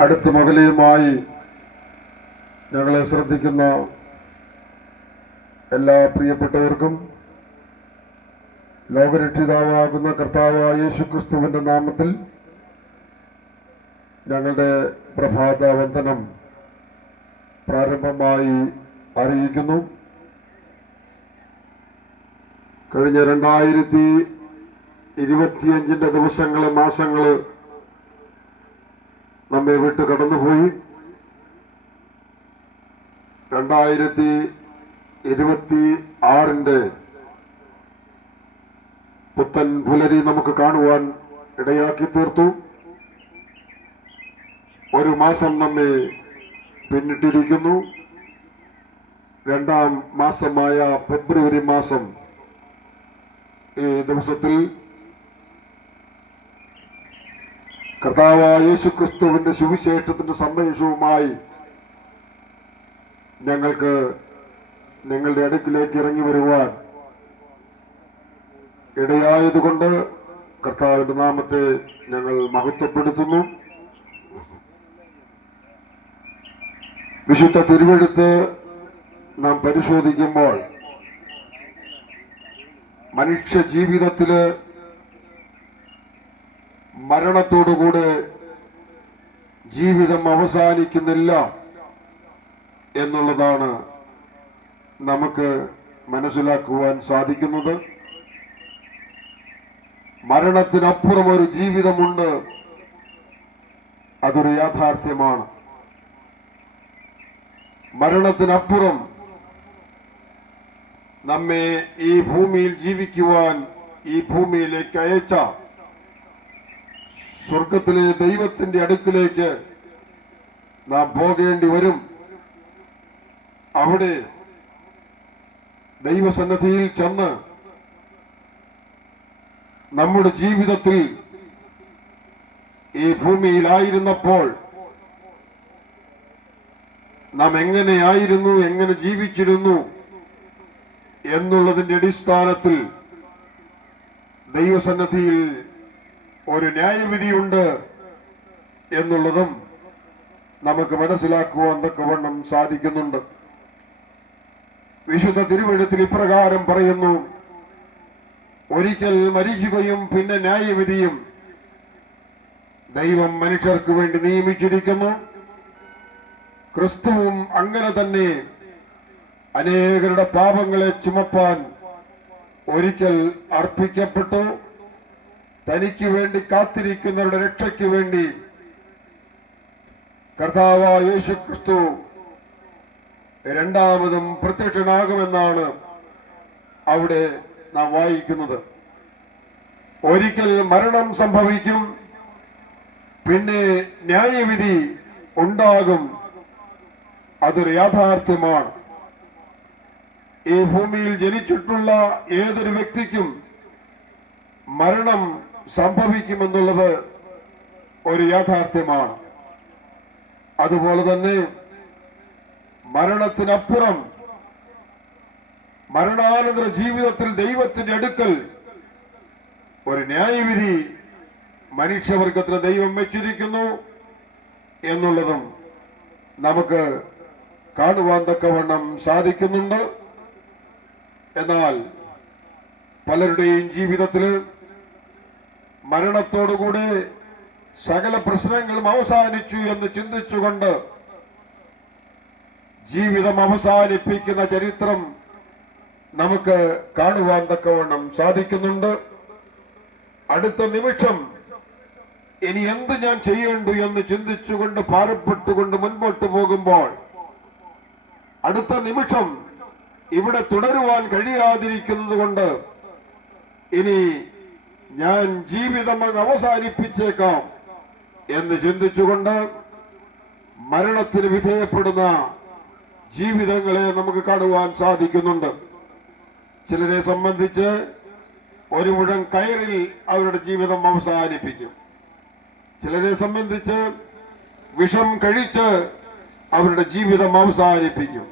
അടുത്ത മകലയുമായി ഞങ്ങളെ ശ്രദ്ധിക്കുന്ന എല്ലാ പ്രിയപ്പെട്ടവർക്കും ലോകരക്ഷിതാവാകുന്ന കർത്താവായ യേശുക്രിസ്തുവിന്റെ നാമത്തിൽ ഞങ്ങളുടെ പ്രഭാത വന്ദനം പ്രാരംഭമായി അറിയിക്കുന്നു. കഴിഞ്ഞ രണ്ടായിരത്തി ഇരുപത്തിയഞ്ചിന്റെ ദിവസങ്ങൾ മാസങ്ങൾ നമ്മെ വിട്ട് കടന്നുപോയി. രണ്ടായിരത്തി ഇരുപത്തി ആറിന്റെ പുത്തൻ പുലരി നമുക്ക് കാണുവാൻ ഇടയാക്കി തീർത്തു. ഒരു മാസം നമ്മെ പിന്നിട്ടിരിക്കുന്നു. രണ്ടാം മാസമായ ഫെബ്രുവരി മാസം ഈ ദിവസത്തിൽ കർത്താവായ യേശു ക്രിസ്തുവിന്റെ സുവിശേഷത്തിന്റെ സന്ദേശവുമായി ഞങ്ങൾക്ക് നിങ്ങളുടെ അടുക്കിലേക്ക് ഇറങ്ങി വരുവാൻ ഇടയായതുകൊണ്ട് കർത്താവിന്റെ നാമത്തെ ഞങ്ങൾ മഹത്വപ്പെടുത്തുന്നു. വിശുദ്ധ തിരുവെടുത്ത് നാം പരിശോധിക്കുമ്പോൾ മനുഷ്യ ജീവിതത്തിൽ മരണത്തോടുകൂടെ ജീവിതം അവസാനിക്കുന്നില്ല എന്നുള്ളതാണ് നമുക്ക് മനസ്സിലാക്കുവാൻ സാധിക്കുന്നത്. മരണത്തിനപ്പുറം ഒരു ജീവിതമുണ്ട്. അതൊരു യാഥാർത്ഥ്യമാണ്. മരണത്തിനപ്പുറം നമ്മെ ഈ ഭൂമിയിൽ ജീവിക്കുവാൻ ഈ ഭൂമിയിലേക്ക് അയച്ച സ്വർഗത്തിലെ ദൈവത്തിന്റെ അടുക്കിലേക്ക് നാം പോകേണ്ടി വരും. അവിടെ ദൈവസന്നദ്ധിയിൽ ചെന്ന് നമ്മുടെ ജീവിതത്തിൽ ഈ ഭൂമിയിലായിരുന്നപ്പോൾ നാം എങ്ങനെയായിരുന്നു എങ്ങനെ ജീവിച്ചിരുന്നു എന്നുള്ളതിന്റെ അടിസ്ഥാനത്തിൽ ദൈവസന്നദ്ധിയിൽ ഒരു ന്യായവിധിയുണ്ട് എന്നുള്ളതും നമുക്ക് മനസ്സിലാക്കുവാൻ തക്കവണ്ണം സാധിക്കുന്നുണ്ട്. വിശുദ്ധ തിരുവഴുത്തിൽ ഇപ്രകാരം പറയുന്നു ഒരിക്കൽ മരിക്കുകയും പിന്നെ ന്യായവിധിയും ദൈവം മനുഷ്യർക്ക് വേണ്ടി നിയമിച്ചിരിക്കുന്നു. ക്രിസ്തുവും അങ്ങനെ തന്നെ അനേകരുടെ പാപങ്ങളെ ചുമപ്പാൻ ഒരിക്കൽ അർപ്പിക്കപ്പെട്ടു. തനിക്ക് വേണ്ടി കാത്തിരിക്കുന്നവരുടെ രക്ഷയ്ക്ക് വേണ്ടി കർത്താവ യേശു ക്രിസ്തു രണ്ടാമതും പ്രത്യക്ഷനാകുമെന്നാണ് അവിടെ നാം വായിക്കുന്നത്. ഒരിക്കൽ മരണം സംഭവിക്കും പിന്നെ ന്യായവിധി ഉണ്ടാകും. അതൊരു യാഥാർത്ഥ്യമാണ്. ഈ ഭൂമിയിൽ ജനിച്ചിട്ടുള്ള ഏതൊരു വ്യക്തിക്കും മരണം സംഭവിക്കുമെന്നുള്ളത് ഒരു യാഥാർത്ഥ്യമാണ്. അതുപോലെ തന്നെ മരണത്തിനപ്പുറം മരണാനന്തര ജീവിതത്തിൽ ദൈവത്തിന്റെ അടുക്കൽ ഒരു ന്യായവിധി മനുഷ്യവർഗത്തിന് ദൈവം വെച്ചിരിക്കുന്നു എന്നുള്ളതും നമുക്ക് കാണുവാൻ തക്കവണ്ണം സാധിക്കുന്നുണ്ട്. എന്നാൽ പലരുടെയും ജീവിതത്തിൽ മരണത്തോടുകൂടെ സകല പ്രശ്നങ്ങളും അവസാനിച്ചു എന്ന് ചിന്തിച്ചുകൊണ്ട് ജീവിതം അവസാനിപ്പിക്കുന്ന ചരിത്രം നമുക്ക് കാണുവാൻ തക്കവണ്ണം സാധിക്കുന്നുണ്ട്. അടുത്ത നിമിഷം ഇനി എന്ത് ഞാൻ ചെയ്യേണ്ടു എന്ന് ചിന്തിച്ചുകൊണ്ട് ഭാരപ്പെട്ടുകൊണ്ട് മുൻപോട്ട് പോകുമ്പോൾ അടുത്ത നിമിഷം ഇവിടെ തുടരുവാൻ കഴിയാതിരിക്കുന്നത് കൊണ്ട് ഇനി ഞാൻ ജീവിതം അങ്ങ് അവസാനിപ്പിച്ചേക്കാം എന്ന് ചിന്തിച്ചുകൊണ്ട് മരണത്തിന് വിധേയപ്പെടുന്ന ജീവിതങ്ങളെ നമുക്ക് കാണുവാൻ സാധിക്കുന്നുണ്ട്. ചിലരെ സംബന്ധിച്ച് ഒരു മുഴം കയറിൽ അവരുടെ ജീവിതം അവസാനിപ്പിക്കും. ചിലരെ സംബന്ധിച്ച് വിഷം കഴിച്ച് അവരുടെ ജീവിതം അവസാനിപ്പിക്കും.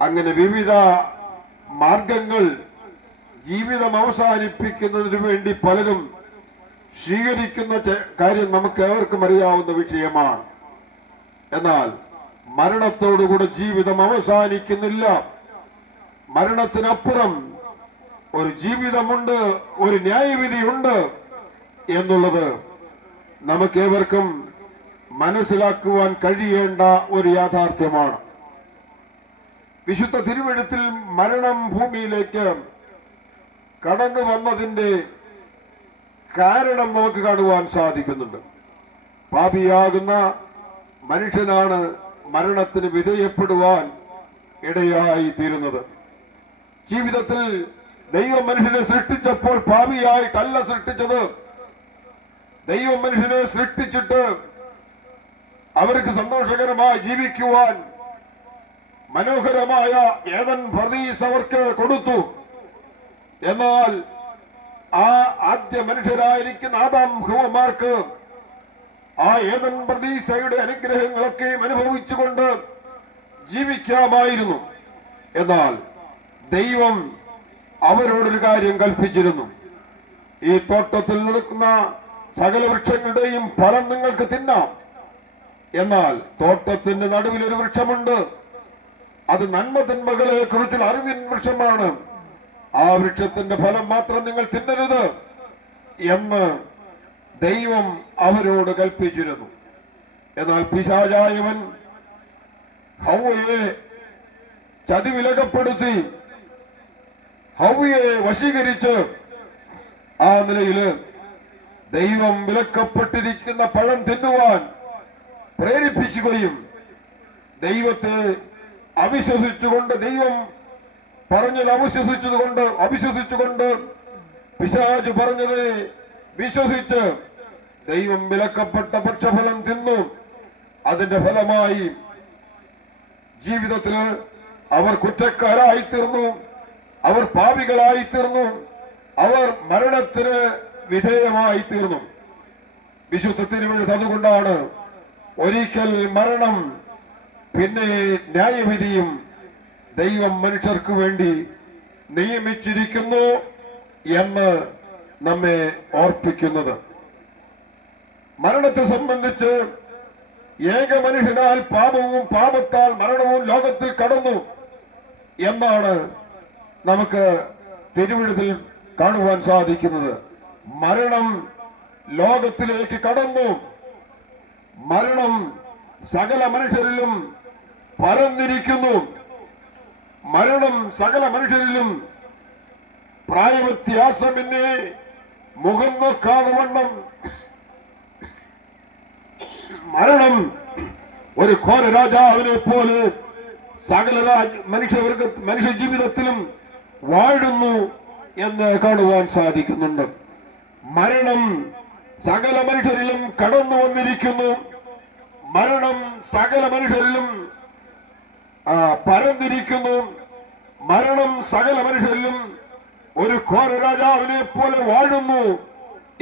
അങ്ങനെ വിവിധ മാർഗങ്ങൾ ജീവിതം അവസാനിപ്പിക്കുന്നതിന് വേണ്ടി പലരും സ്വീകരിക്കുന്ന കാര്യം നമുക്ക് ഏവർക്കും അറിയാവുന്ന വിഷയമാണ്. എന്നാൽ മരണത്തോടുകൂടെ ജീവിതം അവസാനിക്കുന്നില്ല. മരണത്തിനപ്പുറം ഒരു ജീവിതമുണ്ട് ഒരു ന്യായവിധിയുണ്ട് എന്നുള്ളത് നമുക്കേവർക്കും മനസ്സിലാക്കുവാൻ കഴിയേണ്ട ഒരു യാഥാർത്ഥ്യമാണ്. വിശുദ്ധ തിരുവഴുത്തിൽ മരണം ഭൂമിയിലേക്ക് കടന്നു വന്നതിന്റെ കാരണം നമുക്ക് കാണുവാൻ സാധിക്കുന്നുണ്ട്. പാപിയാകുന്ന മനുഷ്യനാണ് മരണത്തിന് വിധേയപ്പെടുവാൻ ഇടയായി തീരുന്നത്. ജീവിതത്തിൽ ദൈവം മനുഷ്യനെ സൃഷ്ടിച്ചപ്പോൾ പാപിയായിട്ടല്ല സൃഷ്ടിച്ചത്. ദൈവം മനുഷ്യനെ സൃഷ്ടിച്ചിട്ട് അവർക്ക് സന്തോഷകരമായി ജീവിക്കുവാൻ മനോഹരമായ ഏതൻ ഫർദീസ് അവർക്ക് കൊടുത്തു. എന്നാൽ ആ ആദ്യ മനുഷ്യരായിരിക്കുന്ന ആദാം ഹുവമാർക്ക് ആ ഏതൻ പ്രതീക്ഷയുടെ അനുഗ്രഹങ്ങളൊക്കെയും അനുഭവിച്ചുകൊണ്ട് ജീവിക്കാമായിരുന്നു. എന്നാൽ ദൈവം അവരോടൊരു കാര്യം കൽപ്പിച്ചിരുന്നു. ഈ തോട്ടത്തിൽ നിൽക്കുന്ന സകല വൃക്ഷങ്ങളുടെയും ഫലം നിങ്ങൾക്ക് തിന്നാം. എന്നാൽ തോട്ടത്തിന്റെ നടുവിൽ ഒരു വൃക്ഷമുണ്ട്. അത് നന്മ തിന്മകളെ കുറിച്ചുള്ള അറിവിൻ വൃക്ഷമാണ്. ആ വൃക്ഷത്തിന്റെ ഫലം മാത്രം നിങ്ങൾ തിന്നരുത് എന്ന് ദൈവം അവരോട് കൽപ്പിച്ചിരുന്നു. എന്നാൽ പിശാചായവൻ ഹൗവയെ ചതിവിലകപ്പെടുത്തി ഹൗവയെ വശീകരിച്ച് ആ നിലയിൽ ദൈവം വിലക്കപ്പെട്ടിരിക്കുന്ന പഴം തിന്നുവാൻ പ്രേരിപ്പിക്കുകയും ദൈവത്തെ അവിശ്വസിച്ചുകൊണ്ട് ദൈവം പറഞ്ഞത് അവിശ്വസിച്ചതുകൊണ്ട് അവിശ്വസിച്ചുകൊണ്ട് പിശാജ് പറഞ്ഞത് വിശ്വസിച്ച്. ദൈവം വിലക്കപ്പെട്ട പക്ഷഫലം തിന്നു. അതിന്റെ ഫലമായി ജീവിതത്തിൽ അവർ കുറ്റക്കാരായി തീർന്നു അവർ പാപികളായി തീർന്നു അവർ മരണത്തിന് വിധേയമായി തീർന്നു വിശുദ്ധ തിരുവഴുത്ത് അതുകൊണ്ടാണ് ഒരിക്കൽ മരണം പിന്നെ ന്യായവിധിയും ദൈവം മനുഷ്യർക്ക് വേണ്ടി നിയമിച്ചിരിക്കുന്നു എന്ന് നമ്മെ ഓർപ്പിക്കുന്നത്. മരണത്തെ സംബന്ധിച്ച് ഏക മനുഷ്യനാൽ പാപവും പാപത്താൽ മരണവും ലോകത്തിൽ കടന്നു എന്നാണ് നമുക്ക് തിരുവിഴുതിൽ കാണുവാൻ സാധിക്കുന്നത്. മരണം ലോകത്തിലേക്ക് കടന്നു. മരണം സകല മനുഷ്യരിലും പരന്നിരിക്കുന്നു. മരണം സകല മനുഷ്യരിലും പ്രായവ്യത്യാസമിന്നെ മുഖം നോക്കാതെ വണ്ണം. മരണം ഒരു ഘോര രാജാവിനെ പോലെ സകല മനുഷ്യവർഗ മനുഷ്യ ജീവിതത്തിലും വാഴുന്നു എന്ന് കാണുവാൻ സാധിക്കുന്നുണ്ട്. മരണം സകല മനുഷ്യരിലും കടന്നു വന്നിരിക്കുന്നു. മരണം സകല മനുഷ്യരിലും പരന്നിരിക്കുന്നു. മരണം സകല മനുഷ്യരിലും ഒരു ഘോര രാജാവിനെ പോലെ വാഴുന്നു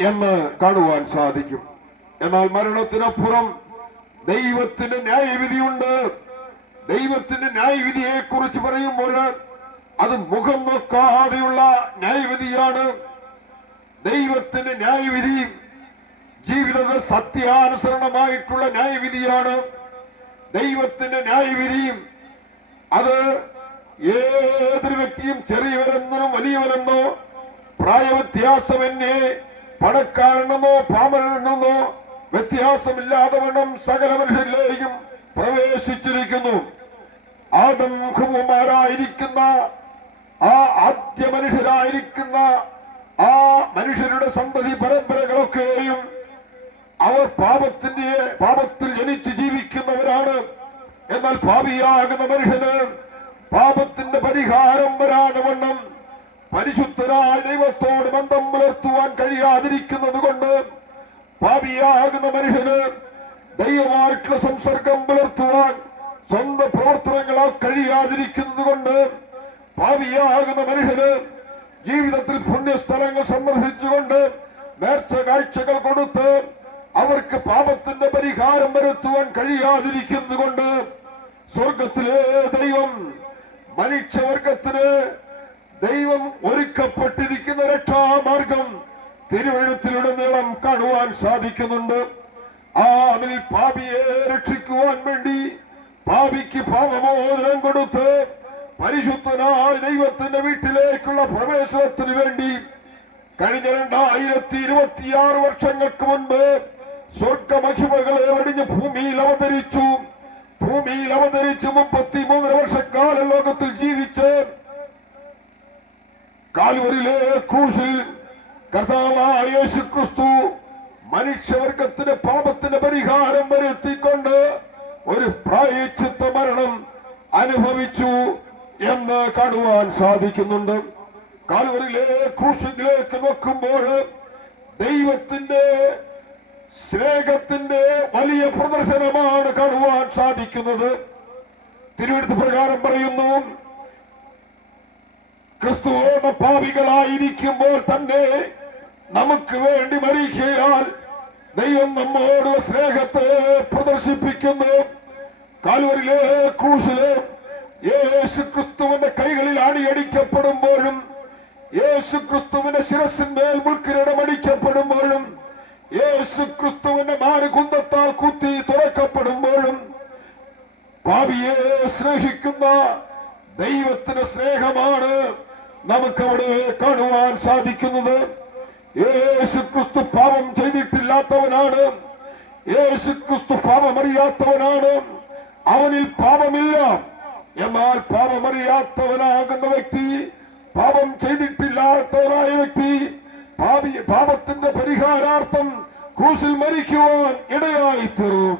എന്ന് കാണുവാൻ സാധിക്കും. എന്നാൽ മരണത്തിനപ്പുറം ദൈവത്തിന്റെ ന്യായവിധിയുണ്ട്. ദൈവത്തിന്റെ ന്യായവിധിയെ കുറിച്ച് പറയുമ്പോൾ അത് മുഖം നോക്കാതെയുള്ള ന്യായവിധിയാണ്. ദൈവത്തിന്റെ ന്യായവിധി ജീവിതത്തിൽ സത്യാനുസരണമായിട്ടുള്ള ന്യായവിധിയാണ്. ദൈവത്തിന്റെ ന്യായവിധി അത് ഏതൊരു വ്യക്തിയും ചെറിയവരെന്നോ വലിയവരെന്നോ പ്രായവ്യത്യാസമെന്നെ പണക്കാരനെന്നോ പാമരനെന്നോ വ്യത്യാസമില്ലാതെ വേണം സകല മനുഷ്യരിലേക്കും പ്രവേശിച്ചിരിക്കുന്നു ആദംഹുമാരായിരിക്കുന്ന ആ ആദ്യ മനുഷ്യരായിരിക്കുന്ന ആ മനുഷ്യരുടെ സന്തതി പരമ്പരകളൊക്കെയും അവർ പാപത്തിന്റെ പാപത്തിൽ ജനിച്ച് ജീവിക്കുന്നവരാണ് എന്നാൽ ഭാവിയാകുന്ന മനുഷ്യന് പാപത്തിന്റെ പരിഹാരം വരാതെ വണ്ണം പരിശുദ്ധരായ ദൈവത്തോട് ബന്ധം പുലർത്തുവാൻ കഴിയാതിരിക്കുന്നത് കൊണ്ട് ഭാവിയാകുന്ന മനുഷ്യന് ദൈവമായിട്ടുള്ള സംസർഗം പുലർത്തുവാൻ സ്വന്തം പ്രവർത്തനങ്ങളാൽ കഴിയാതിരിക്കുന്നത് കൊണ്ട് ഭാവിയാകുന്ന മനുഷ്യന് ജീവിതത്തിൽ പുണ്യസ്ഥലങ്ങൾ സന്ദർശിച്ചുകൊണ്ട് നേർച്ച കാഴ്ചകൾ കൊടുത്ത് അവർക്ക് പാപത്തിന്റെ പരിഹാരം വരുത്തുവാൻ കഴിയാതിരിക്കുന്നതുകൊണ്ട് സ്വർഗത്തിലെ ദൈവം മനുഷ്യവർഗത്തിന് ദൈവം ഒരുക്കപ്പെട്ടിരിക്കുന്ന രക്ഷാമാർഗം തിരുവഴുത്തിലുടനീളം കാണുവാൻ സാധിക്കുന്നുണ്ട്. ആ അതിൽ പാപിയെ രക്ഷിക്കുവാൻ വേണ്ടി പാപിക്ക് പാപമോചനം കൊടുത്ത് പരിശുദ്ധനായ ദൈവത്തിന്റെ വീട്ടിലേക്കുള്ള പ്രവേശനത്തിന് വേണ്ടി കഴിഞ്ഞ രണ്ടായിരത്തി ഇരുപത്തിയാറ് വർഷങ്ങൾക്ക് മുൻപ് സ്വർഗമഹിമകളെ വെടിഞ്ഞ് ഭൂമിയിൽ അവതരിച്ചു. ഭൂമിയിൽ അവതരിച്ച് മുപ്പത്തി മൂന്നര വർഷക്കാലം ലോകത്തിൽ ജീവിച്ച് കാൽവരിലെ ക്രൂശിൽ കർത്താവായ ക്രിസ്തു മനുഷ്യവർഗത്തിന് പാപത്തിന് പരിഹാരം വരുത്തിക്കൊണ്ട് ഒരു പ്രായച്ചിത്ത മരണം അനുഭവിച്ചു എന്ന് കാണുവാൻ സാധിക്കുന്നുണ്ട്. കാൽവരിലെ ക്രൂശിലേക്ക് നോക്കുമ്പോൾ ദൈവത്തിന്റെ സ്നേഹത്തിന്റെ വലിയ പ്രദർശനമാണ് കാണുവാൻ സാധിക്കുന്നത്. തിരുവനന്തപുരം പ്രകാരം പറയുന്നു ക്രിസ്തു പാപികളായിരിക്കുമ്പോൾ തന്നെ നമുക്ക് വേണ്ടി മരിക്കയാൽ ദൈവം നമ്മോട് സ്നേഹത്തെ പ്രദർശിപ്പിക്കുന്നു. കാലുവരിലെ ക്രൂശിലെ യേശു ക്രിസ്തുവിന്റെ കൈകളിൽ അണിയടിക്കപ്പെടുമ്പോഴും യേശു ക്രിസ്തുവിന്റെ ശിരസിന്മേൽ മുൾക്കിരീടം അടിക്കപ്പെടുമ്പോഴും യേശു ക്രിസ്തുവിന്റെ മാറുകുന്തത്താൽ കുത്തി തുറക്കപ്പെടുമ്പോഴും പാപിയെ സ്നേഹിക്കുന്ന ദൈവത്തിന്റെ സ്നേഹമാണ് നമുക്കവിടെ കാണുവാൻ സാധിക്കുന്നത്. യേശു ക്രിസ്തു പാപം ചെയ്തിട്ടില്ലാത്തവനാണ്. യേശു ക്രിസ്തു പാപമറിയാത്തവനാണ്. അവനിൽ പാപമില്ല. എന്നാൽ പാപമറിയാത്തവനാകുന്ന വ്യക്തി പാപം ചെയ്തിട്ടില്ലാത്തവനായ വ്യക്തി പാപത്തിന്റെ പരിഹാരാർത്ഥം ക്രൂശിൽ മരിക്കുവാൻ ഇടയായി തീർന്നു